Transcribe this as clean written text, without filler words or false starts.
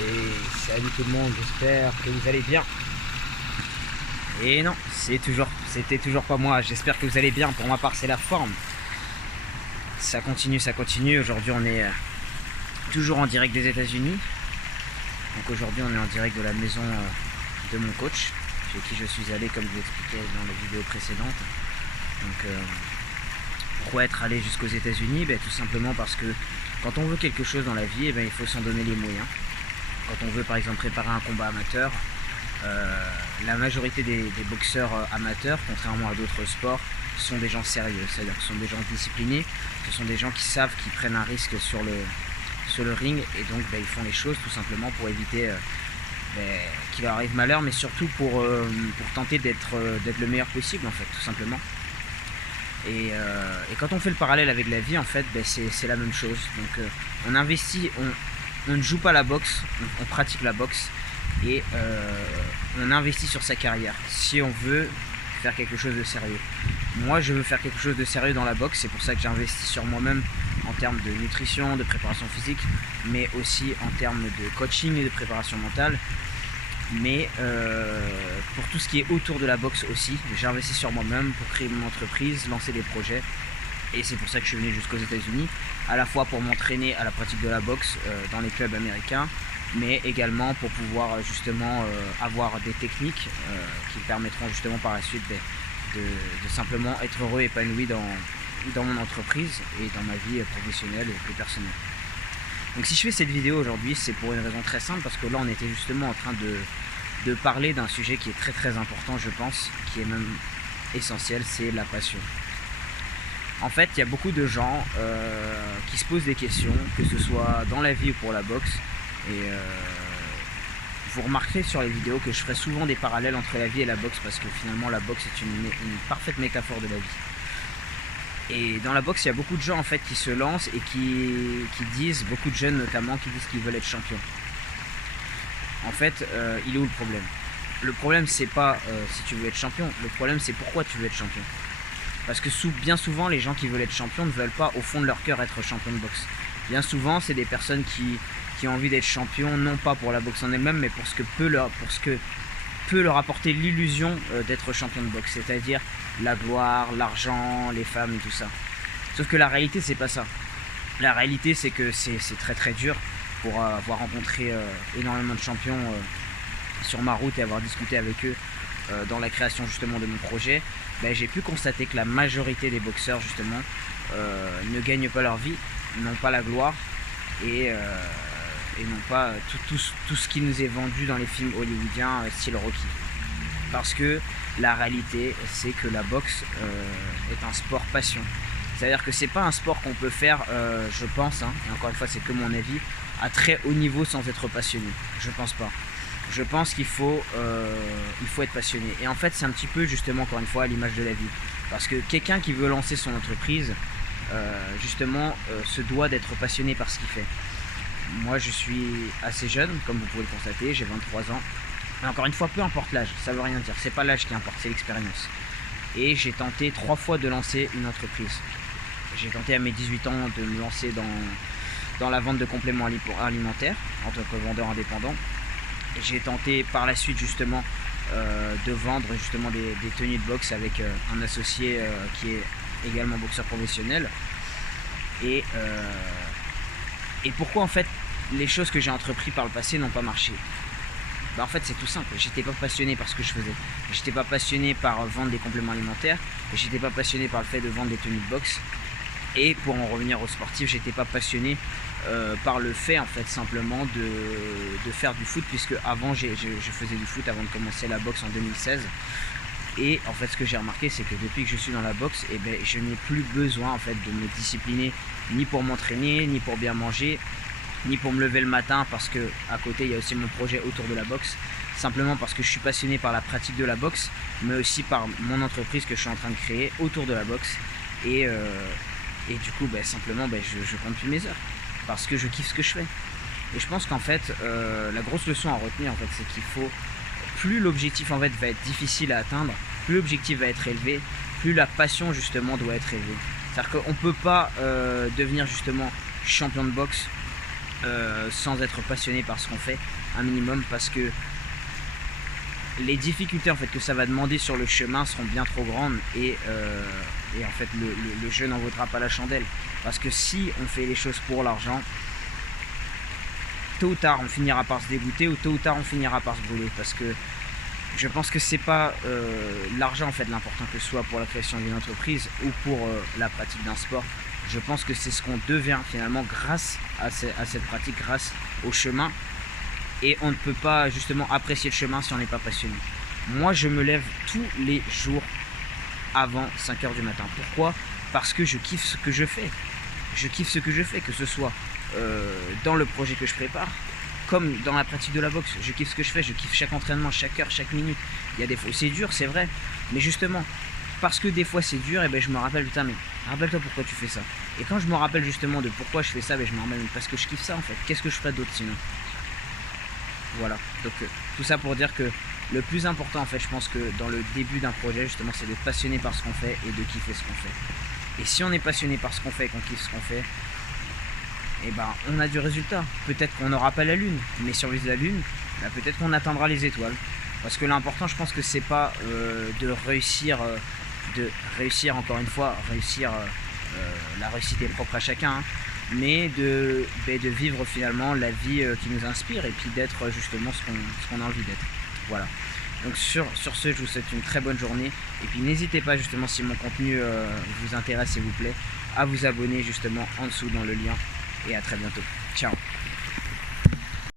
Et salut tout le monde, j'espère que vous allez bien. Et non, c'était toujours pas moi, j'espère que vous allez bien, pour ma part c'est la forme. Ça continue, aujourd'hui on est toujours en direct des États-Unis. Donc aujourd'hui on est en direct de la maison de mon coach, chez qui je suis allé comme je l'expliquais dans la vidéo précédente. Donc pourquoi être allé jusqu'aux États-Unis? Tout simplement parce que quand on veut quelque chose dans la vie, il faut s'en donner les moyens. Quand on veut par exemple préparer un combat amateur, la majorité des boxeurs amateurs, contrairement à d'autres sports, sont des gens sérieux, c'est-à-dire que ce sont des gens disciplinés, ce sont des gens qui savent qu'ils prennent un risque sur le ring, et donc ils font les choses tout simplement pour éviter qu'il leur arrive malheur, mais surtout pour tenter d'être le meilleur possible en fait, tout simplement. Et quand on fait le parallèle avec la vie, en fait, c'est la même chose. Donc on investit, on ne joue pas la boxe, on pratique la boxe, et on investit sur sa carrière si on veut faire quelque chose de sérieux. Moi je veux faire quelque chose de sérieux dans la boxe, c'est pour ça que j'investis sur moi-même en termes de nutrition, de préparation physique, mais aussi en termes de coaching et de préparation mentale. Mais pour tout ce qui est autour de la boxe aussi, j'ai investi sur moi-même pour créer mon entreprise, lancer des projets. Et c'est pour ça que je suis venu jusqu'aux États-Unis, à la fois pour m'entraîner à la pratique de la boxe dans les clubs américains, mais également pour pouvoir justement avoir des techniques qui me permettront justement par la suite de simplement être heureux et épanoui dans mon entreprise et dans ma vie professionnelle et plus personnelle. Donc si je fais cette vidéo aujourd'hui, c'est pour une raison très simple, parce que là on était justement en train de parler d'un sujet qui est très très important, je pense, qui est même essentiel, c'est la passion. En fait, il y a beaucoup de gens qui se posent des questions, que ce soit dans la vie ou pour la boxe, et vous remarquerez sur les vidéos que je ferai souvent des parallèles entre la vie et la boxe, parce que finalement la boxe est une parfaite métaphore de la vie. Et dans la boxe, il y a beaucoup de gens en fait qui se lancent et qui disent, beaucoup de jeunes notamment, qui disent qu'ils veulent être champions. En fait, il est où le problème? Le problème, c'est pas si tu veux être champion, le problème c'est pourquoi tu veux être champion. Parce que bien souvent, les gens qui veulent être champions ne veulent pas au fond de leur cœur être champion de boxe. Bien souvent, c'est des personnes qui ont envie d'être champion, non pas pour la boxe en elle-même, mais pour ce que peut leur apporter l'illusion d'être champion de boxe, c'est-à-dire la gloire, l'argent, les femmes et tout ça. Sauf que la réalité, c'est pas ça. La réalité, c'est que c'est très très dur. Pour avoir rencontré énormément de champions sur ma route et avoir discuté avec eux dans la création justement de mon projet, j'ai pu constater que la majorité des boxeurs justement ne gagnent pas leur vie, n'ont pas la gloire et n'ont pas tout ce qui nous est vendu dans les films hollywoodiens style Rocky. Parce que la réalité, c'est que la boxe est un sport passion. C'est-à-dire que c'est pas un sport qu'on peut faire, je pense, et encore une fois c'est que mon avis, à très haut niveau sans être passionné. Je pense pas. Je pense qu'il faut être passionné. Et en fait c'est un petit peu justement encore une fois à l'image de la vie. Parce que quelqu'un qui veut lancer son entreprise, justement se doit d'être passionné par ce qu'il fait. Moi je suis assez jeune, comme vous pouvez le constater, j'ai 23 ans. Mais encore une fois, peu importe l'âge, ça veut rien dire, c'est pas l'âge qui importe, c'est l'expérience. Et j'ai tenté 3 fois de lancer une entreprise. J'ai tenté à mes 18 ans de me lancer dans la vente de compléments alimentaires en tant que vendeur indépendant. J'ai tenté par la suite justement de vendre justement des tenues de boxe avec un associé qui est également boxeur professionnel. Et pourquoi en fait les choses que j'ai entrepris par le passé n'ont pas marché? En fait c'est tout simple, j'étais pas passionné par ce que je faisais. J'étais pas passionné par vendre des compléments alimentaires, j'étais pas passionné par le fait de vendre des tenues de boxe. Et pour en revenir aux sportifs, j'étais pas passionné par le fait en fait simplement de faire du foot, puisque avant je faisais du foot avant de commencer la boxe en 2016. Et en fait ce que j'ai remarqué, c'est que depuis que je suis dans la boxe, je n'ai plus besoin en fait de me discipliner, ni pour m'entraîner, ni pour bien manger, ni pour me lever le matin, parce que à côté il y a aussi mon projet autour de la boxe, simplement parce que je suis passionné par la pratique de la boxe, mais aussi par mon entreprise que je suis en train de créer autour de la boxe. Et du coup simplement je compte plus mes heures, parce que je kiffe ce que je fais. Et je pense qu'en fait la grosse leçon à retenir en fait, c'est qu'il faut, plus l'objectif en fait va être difficile à atteindre, plus l'objectif va être élevé, plus la passion justement doit être élevée. C'est-à-dire qu'on ne peut pas devenir justement champion de boxe sans être passionné par ce qu'on fait, un minimum, parce que les difficultés en fait que ça va demander sur le chemin seront bien trop grandes et en fait le jeu n'en vaudra pas la chandelle, parce que si on fait les choses pour l'argent, tôt ou tard on finira par se dégoûter, ou tôt ou tard on finira par se brûler, parce que je pense que c'est pas l'argent en fait l'important, que ce soit pour la création d'une entreprise ou pour la pratique d'un sport. Je pense que c'est ce qu'on devient finalement grâce à cette pratique, grâce au chemin. Et on ne peut pas justement apprécier le chemin si on n'est pas passionné. Moi, je me lève tous les jours avant 5 h du matin. Pourquoi? Parce que je kiffe ce que je fais. Je kiffe ce que je fais, que ce soit dans le projet que je prépare, comme dans la pratique de la boxe. Je kiffe ce que je fais, je kiffe chaque entraînement, chaque heure, chaque minute. Il y a des fois où c'est dur, c'est vrai. Mais justement, parce que des fois c'est dur, et ben je me rappelle, putain, mais rappelle-toi pourquoi tu fais ça. Et quand je me rappelle justement de pourquoi je fais ça, ben je me rappelle parce que je kiffe ça en fait. Qu'est-ce que je ferais d'autre sinon? Voilà, donc tout ça pour dire que le plus important en fait, je pense que dans le début d'un projet justement, c'est d'être passionné par ce qu'on fait et de kiffer ce qu'on fait. Et si on est passionné par ce qu'on fait et qu'on kiffe ce qu'on fait, et ben on a du résultat. Peut-être qu'on n'aura pas la lune, mais sur la lune, ben, peut-être qu'on atteindra les étoiles. Parce que l'important, je pense que c'est pas de réussir encore une fois, la réussite est propre à chacun, hein, mais de vivre finalement la vie qui nous inspire, et puis d'être justement ce qu'on a envie d'être. Voilà. Donc sur ce, je vous souhaite une très bonne journée, et puis n'hésitez pas justement, si mon contenu vous intéresse et vous plaît, à vous abonner justement en dessous dans le lien, et à très bientôt. Ciao.